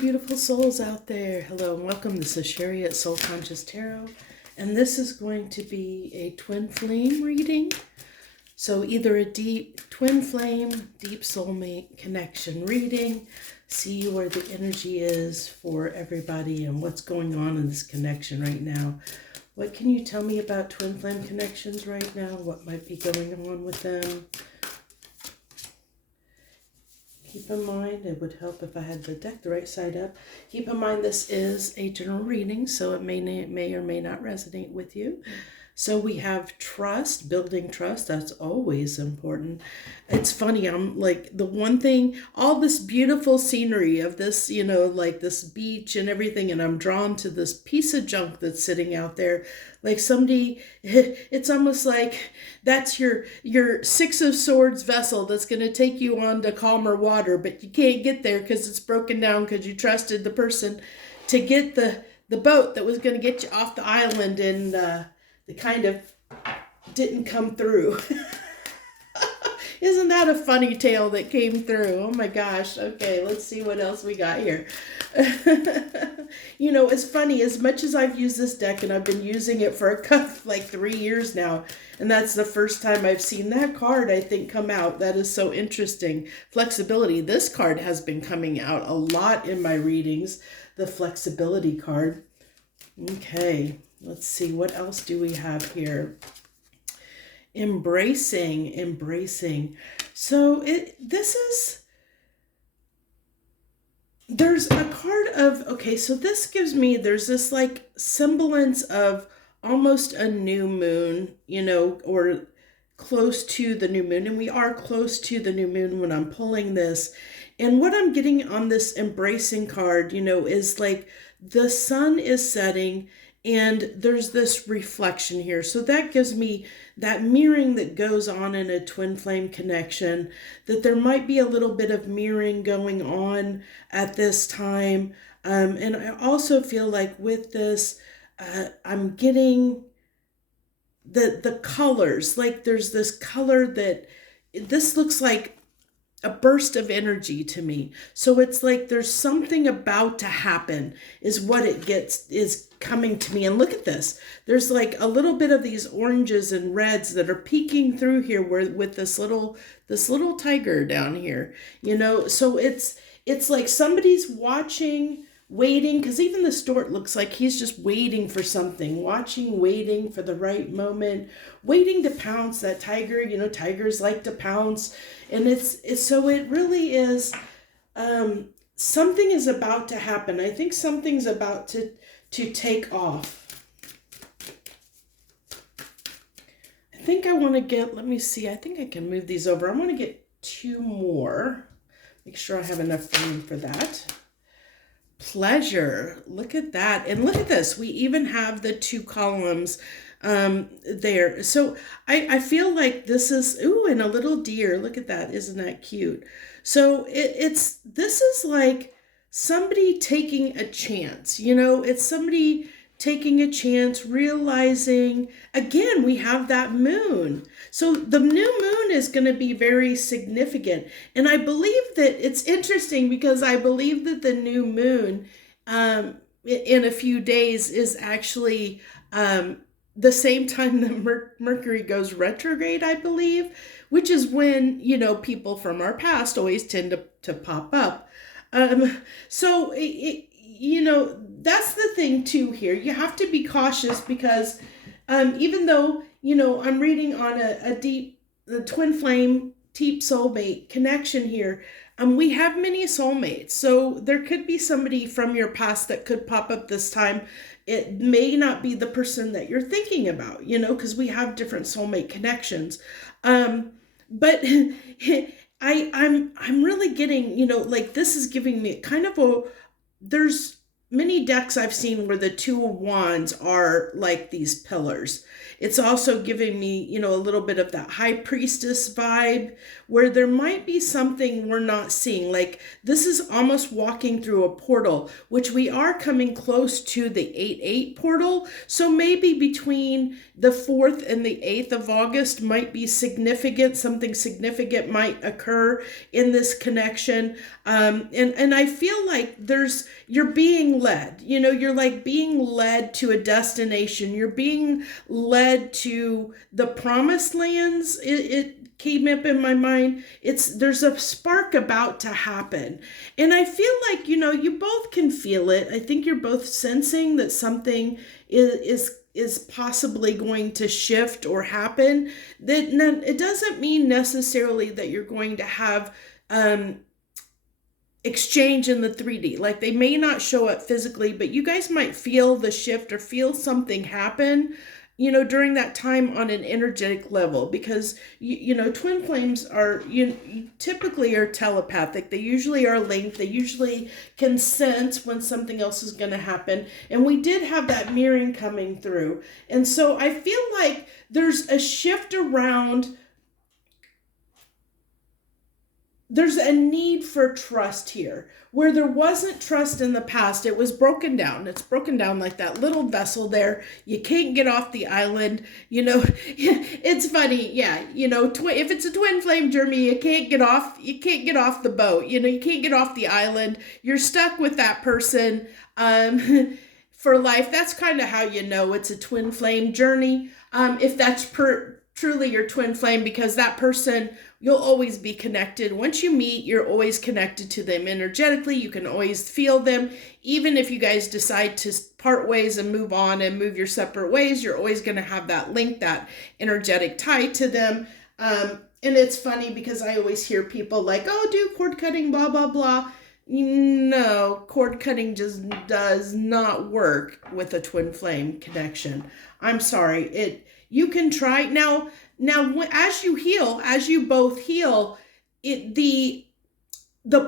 beautiful souls out there. Hello and welcome. This is Sherry at Soul Conscious Tarot, and this is going to be a twin flame reading. So either a deep twin flame, deep soulmate connection reading, see where the energy is for everybody and what's going on in this connection right now. What can you tell me about twin flame connections right now? What might be going on with them? Keep in mind, it would help if I had the deck the right side up. Keep in mind this is a general reading, so it may or may not resonate with you. So we have trust, building trust. That's always important. It's funny, I'm like the one thing, all this beautiful scenery of this, like this beach and everything, and I'm drawn to this piece of junk that's sitting out there. Like somebody, it's almost like that's your Six of Swords vessel that's going to take you on to calmer water, but you can't get there because it's broken down because you trusted the person to get the boat that was going to get you off the island, and the kind of didn't come through. Isn't that a funny tale that came through? Oh my gosh. Okay, let's see what else we got here. It's funny, as much as I've used this deck, and I've been using it for like 3 years now, and that's the first time I've seen that card, I think, come out. That is so interesting. Flexibility. This card has been coming out a lot in my readings, the flexibility card. Okay. Let's see, what else do we have here? Embracing. So there's a card of, okay, so this gives me, there's this like semblance of almost a new moon, or close to the new moon. And we are close to the new moon when I'm pulling this. And what I'm getting on this embracing card, is like the sun is setting, and there's this reflection here. So that gives me that mirroring that goes on in a twin flame connection, that there might be a little bit of mirroring going on at this time. And I also feel like with this, I'm getting the colors. Like there's this color that this looks like a burst of energy to me. So it's like there's something about to happen is what it is coming to me. And look at this. There's like a little bit of these oranges and reds that are peeking through here with this little tiger down here, so it's like somebody's watching, waiting, because even the stork looks like he's just waiting for something, waiting for the right moment, waiting to pounce. That tiger, tigers like to pounce. And it's so it really is, something is about to happen. I think something's about to take off. I think I want to get, let me see, I think I can move these over. I want to get 2 more. Make sure I have enough room for that. Pleasure. Look at that. And look at this. We even have the 2 columns there. So I feel like this is, ooh, and a little deer. Look at that. Isn't that cute? So this is like somebody taking a chance, it's somebody taking a chance, realizing, again, we have that moon. So the new moon is going to be very significant. And I believe that it's interesting because I believe that the new moon in a few days is actually the same time that Mercury goes retrograde, I believe, which is when, people from our past always tend to pop up. So, that's the thing too here. You have to be cautious because even though, I'm reading on a twin flame, deep soulmate connection here, we have many soulmates. So there could be somebody from your past that could pop up this time. It may not be the person that you're thinking about, because we have different soulmate connections. But I'm really getting, like this is giving me kind of there's many decks I've seen where the two of wands are like these pillars. It's also giving me, a little bit of that high priestess vibe where there might be something we're not seeing. Like this is almost walking through a portal, which we are coming close to the 8-8 portal. So maybe between the 4th and the 8th of August might be significant. Something significant might occur in this connection. And I feel like you're being led, you're like being led to a destination. You're being led to the promised lands. It came up in my mind. There's a spark about to happen. And I feel like, you both can feel it. I think you're both sensing that something is possibly going to shift or happen. That it doesn't mean necessarily that you're going to have exchange in the 3D. Like they may not show up physically, but you guys might feel the shift or feel something happen, during that time on an energetic level, because twin flames are typically are telepathic. They usually are linked. They usually can sense when something else is going to happen. And we did have that mirroring coming through. And so I feel like there's a shift around. There's a need for trust here. Where there wasn't trust in the past, it was broken down. It's broken down like that little vessel there. You can't get off the island. It's funny. Yeah. If it's a twin flame journey, you can't get off the boat. You can't get off the island. You're stuck with that person for life. That's kind of how it's a twin flame journey. If that's truly your twin flame, because that person, you'll always be connected. Once you meet, you're always connected to them energetically. You can always feel them. Even if you guys decide to part ways and move on and move your separate ways, you're always going to have that link, that energetic tie to them. And it's funny because I always hear people like, oh, do cord cutting, blah, blah, blah. No, cord cutting just does not work with a twin flame connection. I'm sorry. You can try now, as you both heal, the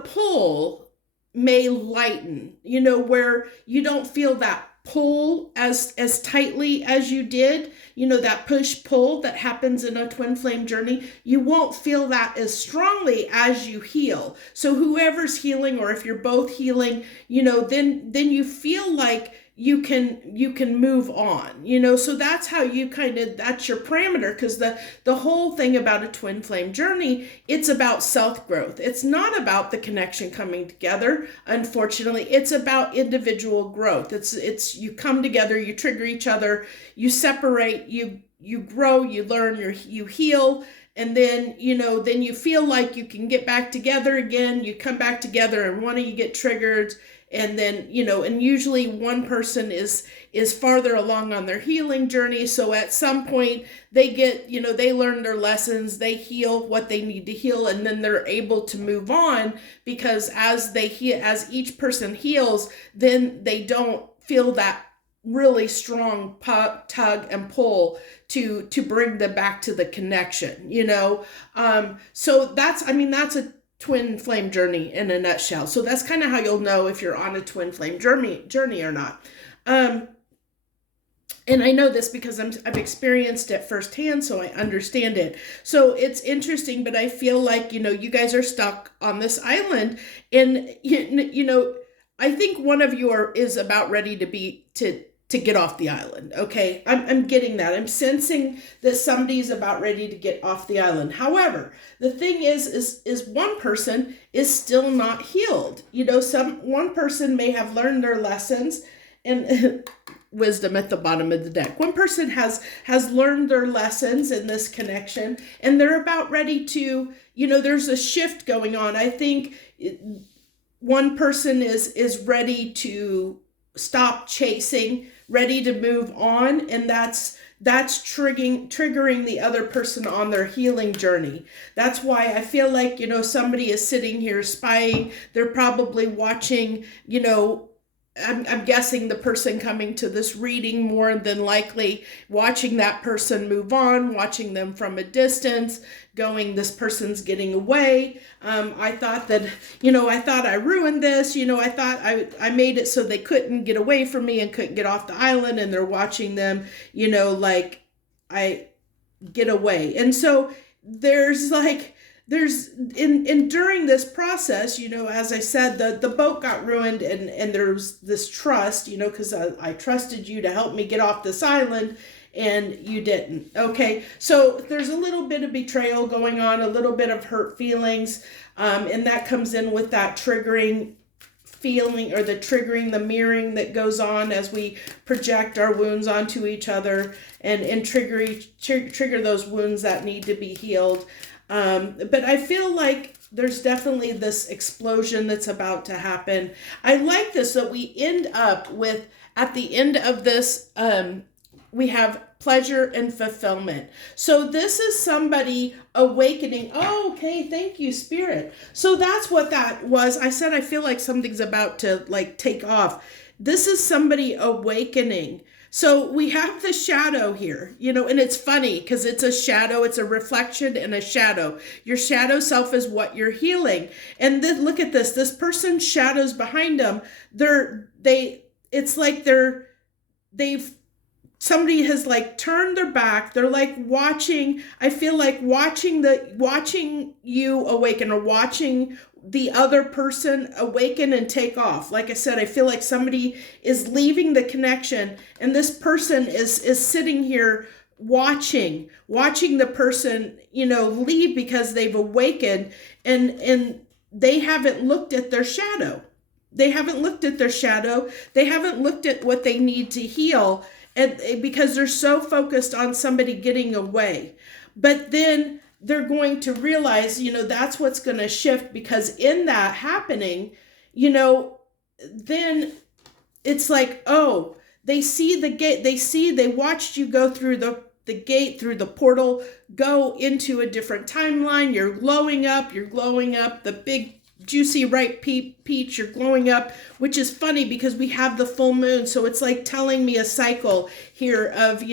pull may lighten, where you don't feel that pull as tightly as you did, that push pull that happens in a twin flame journey. You won't feel that as strongly as you heal. So whoever's healing, or if you're both healing, then you feel like you can move on, so that's how that's your parameter. Because the whole thing about a twin flame journey, it's about self-growth. It's not about the connection coming together. Unfortunately, it's about individual growth. It's you come together, you trigger each other, you separate, you grow, you learn, you heal. And then, then you feel like you can get back together again. You come back together and one of you get triggered. And then, and usually one person is farther along on their healing journey. So at some point they get, they learn their lessons, they heal what they need to heal, and then they're able to move on, because as each person heals, then they don't feel that really strong tug and pull to bring them back to the connection, so that's a twin flame journey in a nutshell. So that's kind of how you'll know if you're on a twin flame journey or not. And I know this because I've experienced it firsthand, so I understand it. So it's interesting, but I feel like, you guys are stuck on this island, and I think one of you is about ready to get off the island. Okay, I'm getting that. I'm sensing that somebody's about ready to get off the island. However, the thing is one person is still not healed. One person may have learned their lessons, and wisdom at the bottom of the deck. One person has learned their lessons in this connection, and they're about ready to, there's a shift going on. I think one person is ready to stop chasing, ready to move on, and that's triggering the other person on their healing journey. That's why I feel like, somebody is sitting here spying. They're probably watching, I'm guessing the person coming to this reading more than likely watching that person move on, watching them from a distance, going, this person's getting away. I thought that, I thought I ruined this. I thought I made it so they couldn't get away from me and couldn't get off the island, and they're watching them, like I get away. And so there's during this process, as I said, the boat got ruined, and there's this trust, because I trusted you to help me get off this island, and you didn't. Okay, so there's a little bit of betrayal going on, a little bit of hurt feelings, and that comes in with that triggering feeling, or the mirroring that goes on as we project our wounds onto each other, and trigger those wounds that need to be healed. But I feel like there's definitely this explosion that's about to happen. I like this, that we end up with, at the end of this, we have pleasure and fulfillment. So this is somebody awakening. Oh, okay, thank you, Spirit. So that's what that was. I said I feel like something's about to take off. This is somebody awakening. So we have the shadow here, and it's funny because it's a shadow, it's a reflection and a shadow. Your shadow self is what you're healing. And then look at this person's shadows behind them. Somebody has turned their back. They're watching, I feel like watching you awaken, or watching the other person awaken and take off. Like I said, I feel like somebody is leaving the connection, and this person is sitting here watching the person, leave, because they've awakened, and they haven't looked at their shadow. They haven't looked at their shadow. They haven't looked at what they need to heal, and because they're so focused on somebody getting away. But then they're going to realize, that's what's going to shift, because in that happening, then it's like, oh, they see the gate. They watched you go through the gate, through the portal, go into a different timeline. You're glowing up, the big juicy ripe peach, you're glowing up, which is funny because we have the full moon. So it's telling me a cycle here of,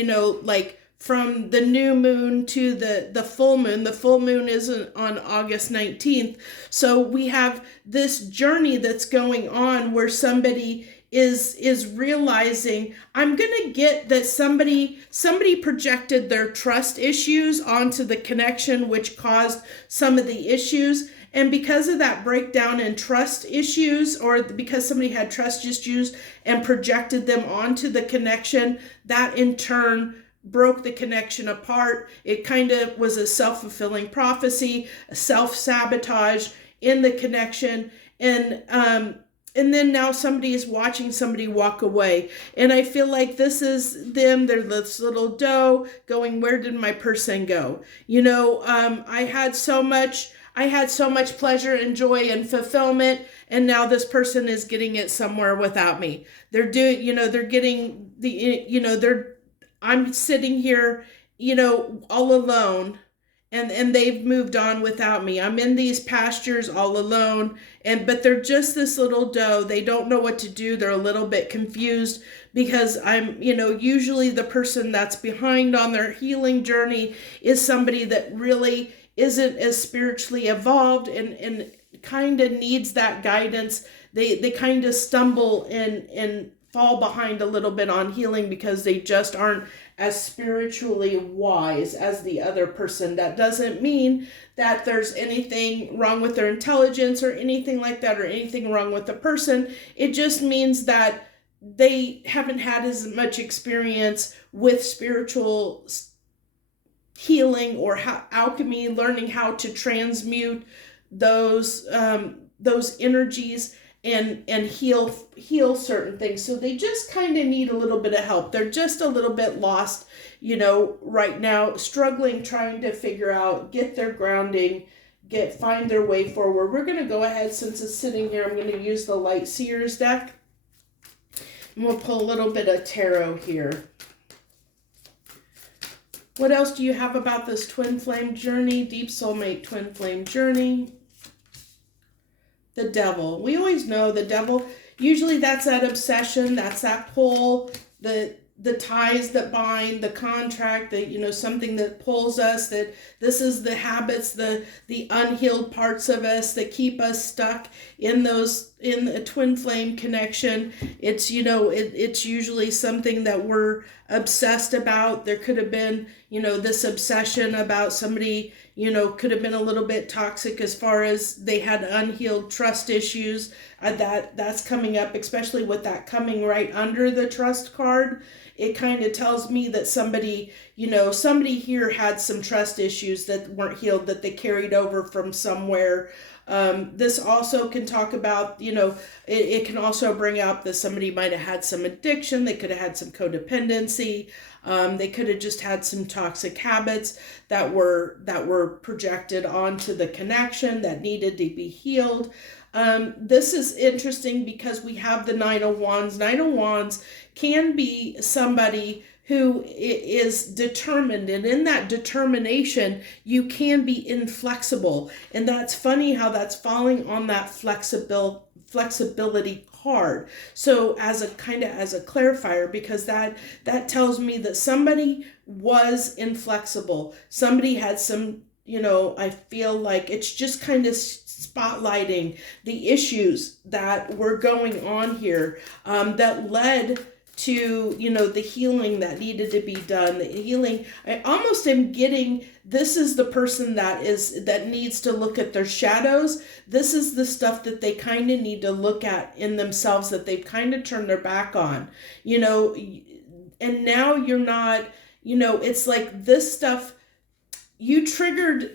from the new moon to the full moon. The full moon is on August 19th. So we have this journey that's going on where somebody is realizing, I'm going to get that somebody projected their trust issues onto the connection, which caused some of the issues. And because of that breakdown in trust issues, or because somebody had trust issues and projected them onto the connection, that in turn broke the connection apart. It kind of was a self-fulfilling prophecy, a self-sabotage in the connection. And then now somebody is watching somebody walk away. And I feel like this is them. They're this little doe going, where did my person go? I had so much pleasure and joy and fulfillment, and now this person is getting it somewhere without me. They're doing, they're getting I'm sitting here, all alone, and they've moved on without me. I'm in these pastures all alone, but they're just this little doe. They don't know what to do. They're a little bit confused, because I'm, usually the person that's behind on their healing journey is somebody that really isn't as spiritually evolved and kind of needs that guidance. They kind of stumble and fall behind a little bit on healing because they just aren't as spiritually wise as the other person. That doesn't mean that there's anything wrong with their intelligence or anything like that, or anything wrong with the person. It just means that they haven't had as much experience with spiritual healing or alchemy, learning how to transmute those energies and heal certain things. So they just kind of need a little bit of help. They're just a little bit lost, right now, struggling, trying to figure out, get their grounding, find their way forward. We're going to go ahead, since it's sitting here, I'm going to use the Light Seers deck, and we'll pull a little bit of tarot here. What else do you have about this twin flame journey, deep soulmate twin flame journey? The devil. We always know the devil. Usually that's that obsession, that's that pull, the ties that bind, the contract, that something that pulls us, that this is the habits, the unhealed parts of us that keep us stuck in a twin flame connection. It's it's usually something that we're obsessed about. There could have been this obsession about somebody, could have been a little bit toxic as far as they had unhealed trust issues. That's coming up, especially with that coming right under the trust card. It kind of tells me that somebody here had some trust issues that weren't healed, that they carried over from somewhere. This also can talk about, it can also bring up that somebody might have had some addiction. They could have had some codependency. They could have just had some toxic habits that were projected onto the connection that needed to be healed. This is interesting because we have the Nine of Wands. Nine of Wands can be somebody who is determined, and in that determination, you can be inflexible. And that's funny how that's falling on that flexibility card. So as a clarifier, because that tells me that somebody was inflexible. Somebody had some, I feel like it's just kind of spotlighting the issues that were going on here, that led to the healing that needed to be done. The healing, I almost am getting, this is the person that needs to look at their shadows. This is the stuff that they kind of need to look at in themselves, that they've kind of turned their back on, and now you're not, it's like this stuff you triggered,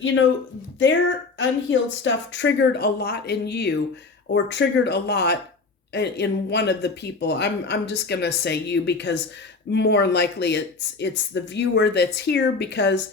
their unhealed stuff triggered a lot in you, or triggered a lot in one of the people. I'm just going to say you, because more likely it's the viewer that's here, because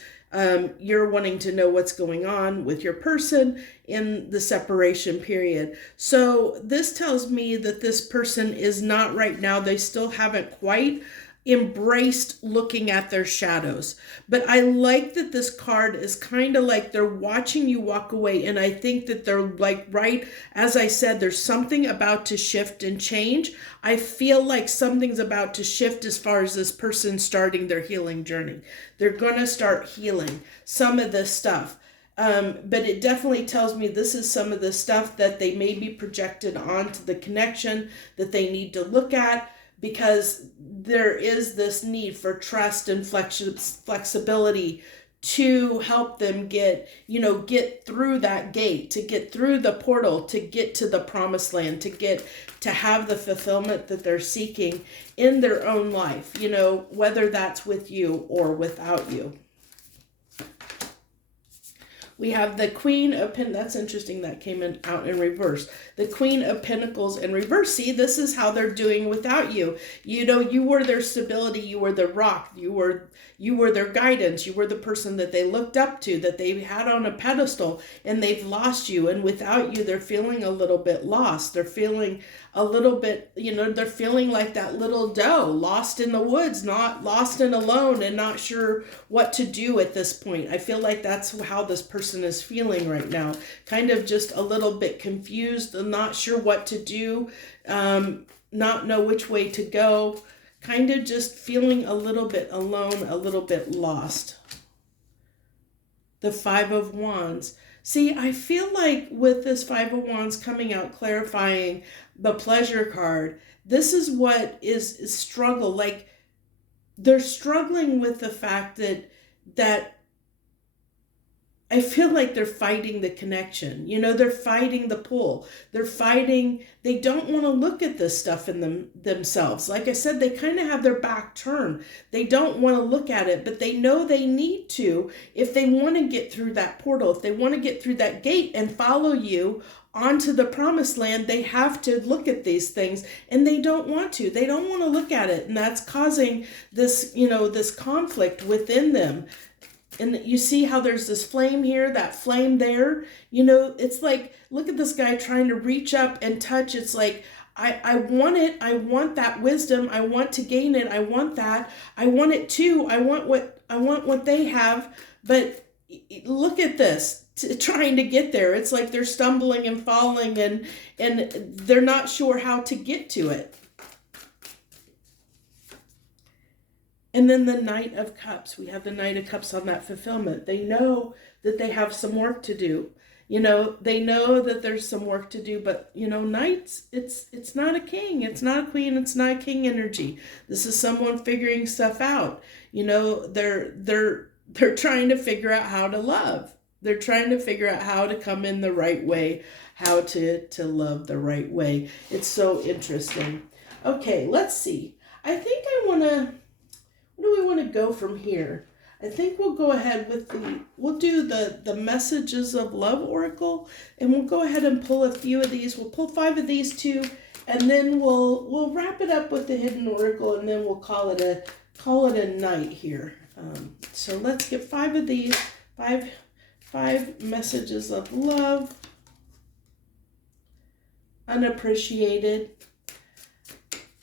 you're wanting to know what's going on with your person in the separation period. So this tells me that this person is not right now, they still haven't quite embraced looking at their shadows. But I like that this card is kind of like they're watching you walk away. And I think that they're like, right, as I said, there's something about to shift and change. I feel like something's about to shift as far as this person starting their healing journey. They're going to start healing some of this stuff. But it definitely tells me this is some of the stuff that they may be projected onto the connection that they need to look at, because there is this need for trust and flexibility to help them get through that gate, to get through the portal, to get to the promised land, to have the fulfillment that they're seeking in their own life, whether that's with you or without you. We have the Queen of Pentacles. That's interesting, that came out in reverse. The Queen of Pentacles in reverse. See, this is how they're doing without you. You were their stability. You were the rock. You were their guidance. You were the person that they looked up to, that they had on a pedestal, and they've lost you. And without you, they're feeling a little bit lost. They're feeling a little bit, they're feeling like that little doe, lost in the woods, not lost and alone, and not sure what to do at this point. I feel like that's how this person is feeling right now. Kind of just a little bit confused and not sure what to do, not know which way to go, kind of just feeling a little bit alone, a little bit lost. The Five of Wands. See, I feel like with this Five of Wands coming out, clarifying the pleasure card, this is what is struggle. Like, they're struggling with the fact that I feel like they're fighting the connection. They're fighting the pull. They don't want to look at this stuff in themselves. Like I said, they kind of have their back turned. They don't want to look at it, but they know they need to if they want to get through that portal, if they want to get through that gate and follow you onto the promised land. They have to look at these things, and they don't want to. They don't want to look at it, and that's causing this, this conflict within them. And you see how there's this flame here, that flame there. It's like, look at this guy trying to reach up and touch. It's like, I want it. I want that wisdom. I want to gain it. I want that. I want it too. I want what they have. But look at this, trying to get there. It's like they're stumbling and falling, and they're not sure how to get to it. And then the Knight of Cups, we have the Knight of Cups on that fulfillment. They know that they have some work to do. They know that there's some work to do, but knights, it's not a king, it's not a queen, it's not a king energy. This is someone figuring stuff out. They're trying to figure out how to love. They're trying to figure out how to come in the right way, how to love the right way. It's so interesting. Okay, let's see. I think where do we want to go from here? I think we'll go ahead with we'll do the Messages of Love Oracle, and we'll go ahead and pull a few of these. We'll pull 5 of these too, and then we'll wrap it up with the Hidden Oracle, and then we'll call it a night here. So let's get 5 of these, five messages of love. Unappreciated.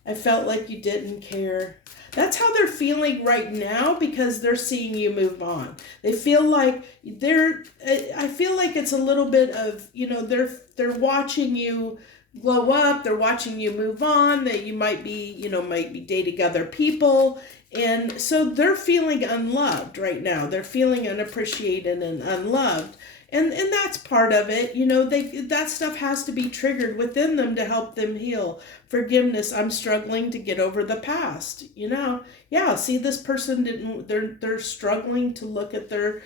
I felt like you didn't care. That's how they're feeling right now, because they're seeing you move on. They feel like I feel like it's a little bit of, they're watching you glow up. They're watching you move on, that you might be dating other people. And so they're feeling unloved right now. They're feeling unappreciated and unloved. And that's part of it. That stuff has to be triggered within them to help them heal. Forgiveness. I'm struggling to get over the past. Yeah, see, this person they're struggling to look at their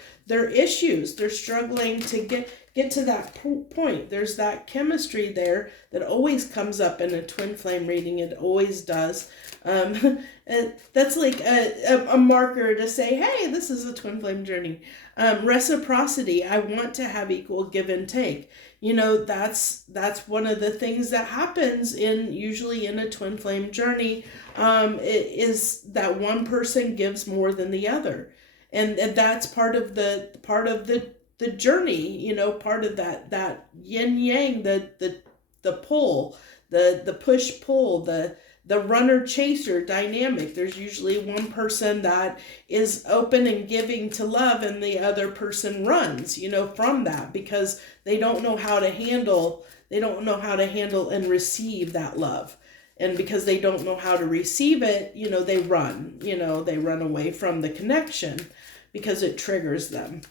issues. They're struggling to get to that point. There's that chemistry there that always comes up in a twin flame reading. It always does. That's like a marker to say, hey, this is a twin flame journey. Reciprocity. I want to have equal give and take. That's one of the things that happens usually in a twin flame journey. It is that one person gives more than the other, and that's part of the journey. Part of that yin yang, the pull, the push pull, the runner chaser dynamic. There's usually one person that is open and giving to love, and the other person runs, from that, because they don't know how to handle and receive that love. And because they don't know how to receive it, they run away from the connection because it triggers them.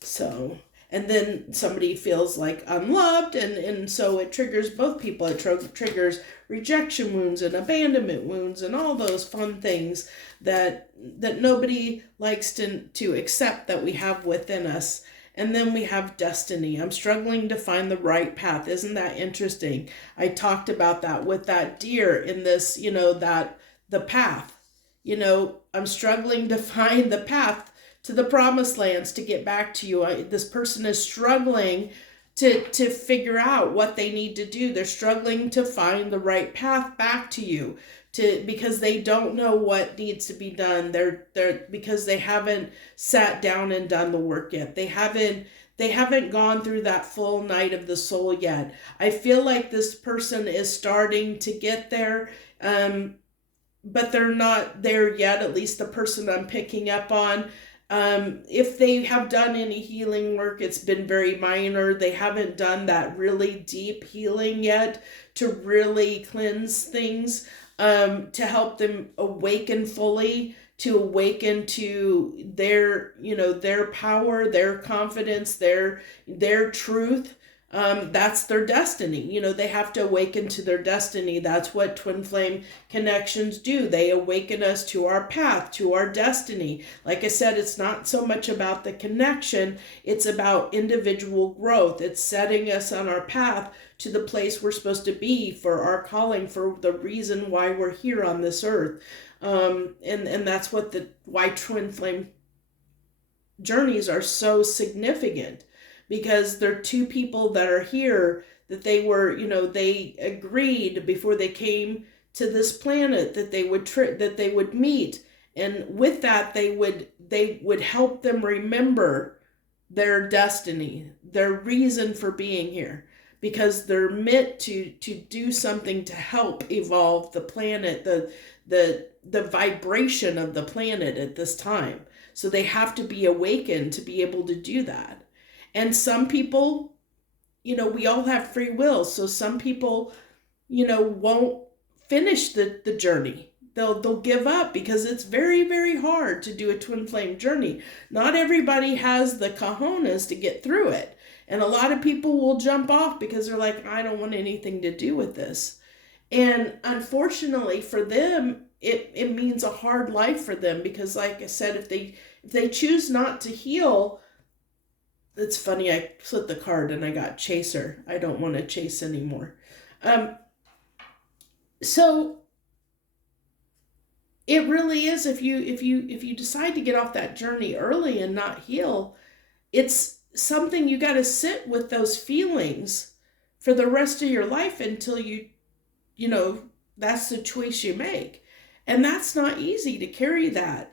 So, and then somebody feels like unloved, and so it triggers both people. It triggers rejection wounds and abandonment wounds and all those fun things that nobody likes to accept that we have within us. And then we have destiny. I'm struggling to find the right path. Isn't that interesting? I talked about that with that deer in this, that the path. I'm struggling to find the path to the promised lands to get back to you. This person is struggling to figure out what they need to do. They're struggling to find the right path back to you, because they don't know what needs to be done. They're because they haven't sat down and done the work yet. They haven't gone through that full night of the soul yet. I feel like this person is starting to get there, but they're not there yet. At least the person I'm picking up on. If they have done any healing work, it's been very minor. They haven't done that really deep healing yet to really cleanse things, to help them awaken fully, to awaken to their power, their confidence, their truth. That's their destiny. They have to awaken to their destiny. That's what twin flame connections do. They awaken us to our path, to our destiny. Like I said, it's not so much about the connection. It's about individual growth. It's setting us on our path to the place we're supposed to be, for our calling, for the reason why we're here on this earth. And that's why twin flame journeys are so significant. Because they're two people that are here, that they were, they agreed before they came to this planet that they would meet, and with that they would help them remember their destiny, their reason for being here, because they're meant to do something to help evolve the planet, the vibration of the planet at this time. So they have to be awakened to be able to do that. And some people, we all have free will. So some people, won't finish the journey. They'll give up because it's very, very hard to do a twin flame journey. Not everybody has the cojones to get through it. And a lot of people will jump off because they're like, I don't want anything to do with this. And unfortunately for them, it means a hard life for them because, like I said, if they choose not to heal, it's funny, I flipped the card and I got chaser. I don't want to chase anymore. So it really is, if you decide to get off that journey early and not heal, it's something you got to sit with those feelings for the rest of your life until that's the choice you make. And that's not easy to carry that,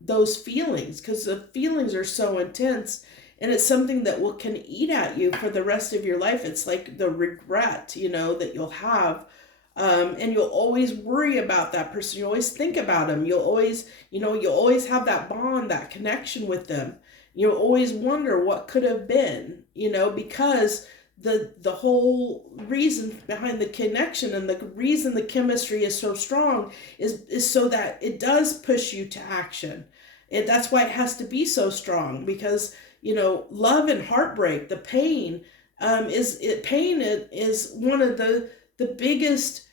those feelings, because the feelings are so intense, and it's something that can eat at you for the rest of your life. It's like the regret, that you'll have. And you'll always worry about that person. You always think about them. You'll always have that bond, that connection with them. You'll always wonder what could have been, because the whole reason behind the connection and the reason the chemistry is so strong is so that it does push you to action. That's why it has to be so strong, because love and heartbreak, the pain, pain is one of the biggest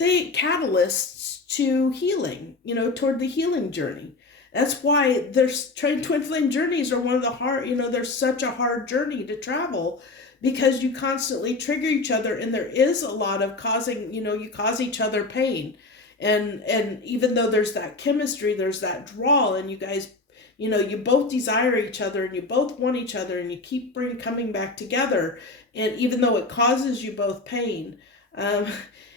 catalysts to healing, toward the healing journey. That's why there's twin flame journeys are one of the hard, there's such a hard journey to travel, because you constantly trigger each other, and there is a lot of causing, you cause each other pain. And even though there's that chemistry, there's that draw, and you guys, you both desire each other, and you both want each other, and you keep coming back together. And even though it causes you both pain,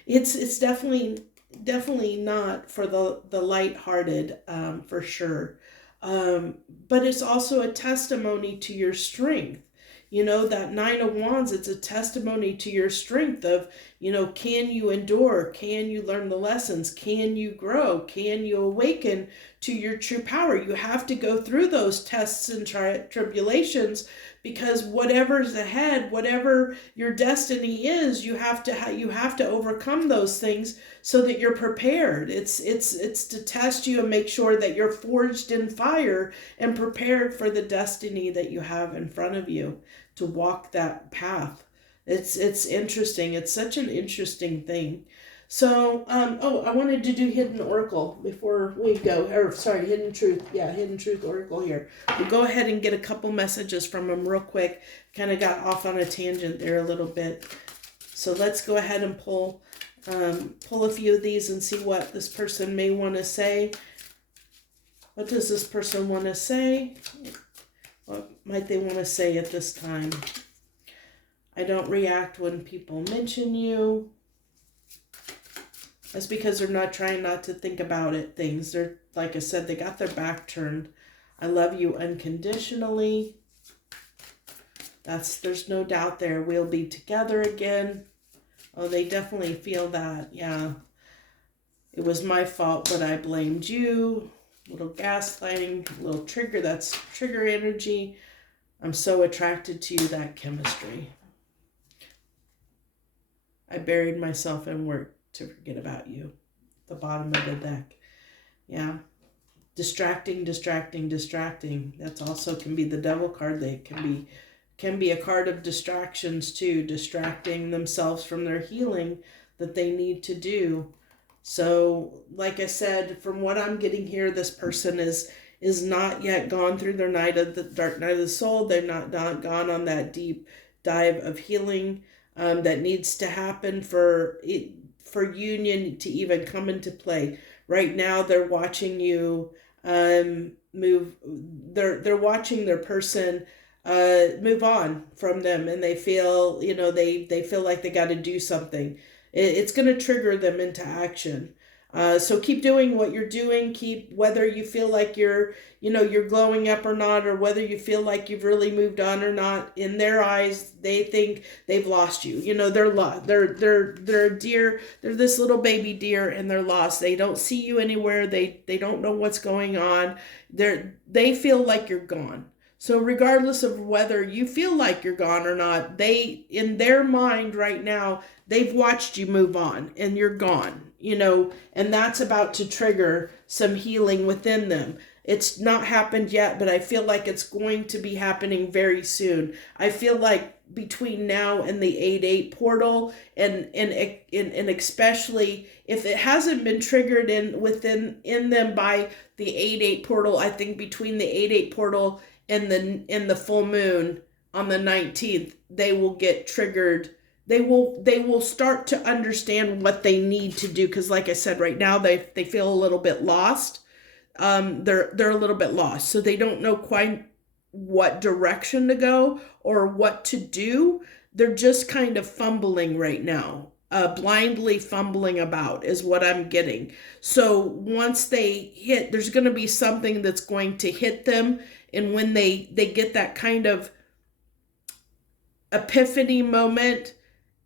it's definitely not for the lighthearted, for sure. But it's also a testimony to your strength. That Nine of Wands, it's a testimony to your strength of, can you endure? Can you learn the lessons? Can you grow? Can you awaken to your true power? You have to go through those tests and tribulations, because whatever's ahead, whatever your destiny is, you have to overcome those things so that you're prepared. It's to test you and make sure that you're forged in fire and prepared for the destiny that you have in front of you to walk that path. It's interesting. It's such an interesting thing. So, I wanted to do Hidden Oracle before we go, or sorry, Hidden Truth. Yeah, Hidden Truth Oracle here. We'll go ahead and get a couple messages from them real quick. Kind of got off on a tangent there a little bit. So let's go ahead and pull a few of these and see what this person may want to say. What does this person want to say? What might they want to say at this time? I don't react when people mention you. That's because they're not trying not to think about it. They're, like I said, they got their back turned. I love you unconditionally. There's no doubt there. We'll be together again. Oh, they definitely feel that. Yeah. It was my fault, but I blamed you. Little gaslighting, little trigger. That's trigger energy. I'm so attracted to you, that chemistry. I buried myself in work to forget about you. The bottom of the deck. Yeah. Distracting. That's also can be the devil card. They can be a card of distractions too, distracting themselves from their healing that they need to do. So, like I said, from what I'm getting here, this person is not yet gone through their dark night of the soul. They've not gone on that deep dive of healing that needs to happen for union to even come into play. Right now, they're watching you move. They're watching their person move on from them, and they feel they feel like they got to do something. It's going to trigger them into action. So keep doing what you're doing. Keep, whether you feel like you're glowing up or not, or whether you feel like you've really moved on or not. In their eyes, they think they've lost you. They're lost. They're a deer. They're this little baby deer, and they're lost. They don't see you anywhere. They don't know what's going on. They feel like you're gone. So regardless of whether you feel like you're gone or not, they, in their mind right now, they've watched you move on and you're gone, and that's about to trigger some healing within them. It's not happened yet, but I feel like it's going to be happening very soon. I feel like between now and the 8/8 portal, and especially if it hasn't been triggered in them by the 8/8 portal, I think between the 8/8 portal and the full moon on the 19th, they will get triggered. They will start to understand what they need to do, because like I said, right now they feel a little bit lost. They're a little bit lost, so they don't know quite what direction to go or what to do. They're just kind of fumbling right now. Blindly fumbling about is what I'm getting. So once they hit, there's going to be something that's going to hit them, and when they get that kind of epiphany moment,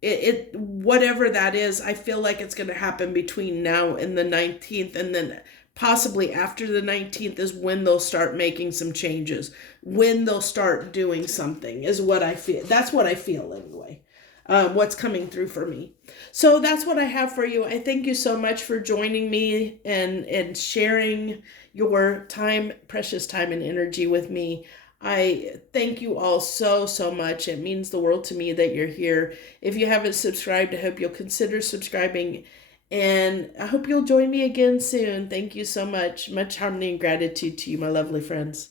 it whatever that is, I feel like it's going to happen between now and the 19th, and then possibly after the 19th is when they'll start making some changes, when they'll start doing something, is what I feel. That's what I feel anyway. What's coming through for me. So that's what I have for you. I thank you so much for joining me and sharing your time, precious time and energy with me. I thank you all so, so much. It means the world to me that you're here. If you haven't subscribed, I hope you'll consider subscribing. And I hope you'll join me again soon. Thank you so much. Much harmony and gratitude to you, my lovely friends.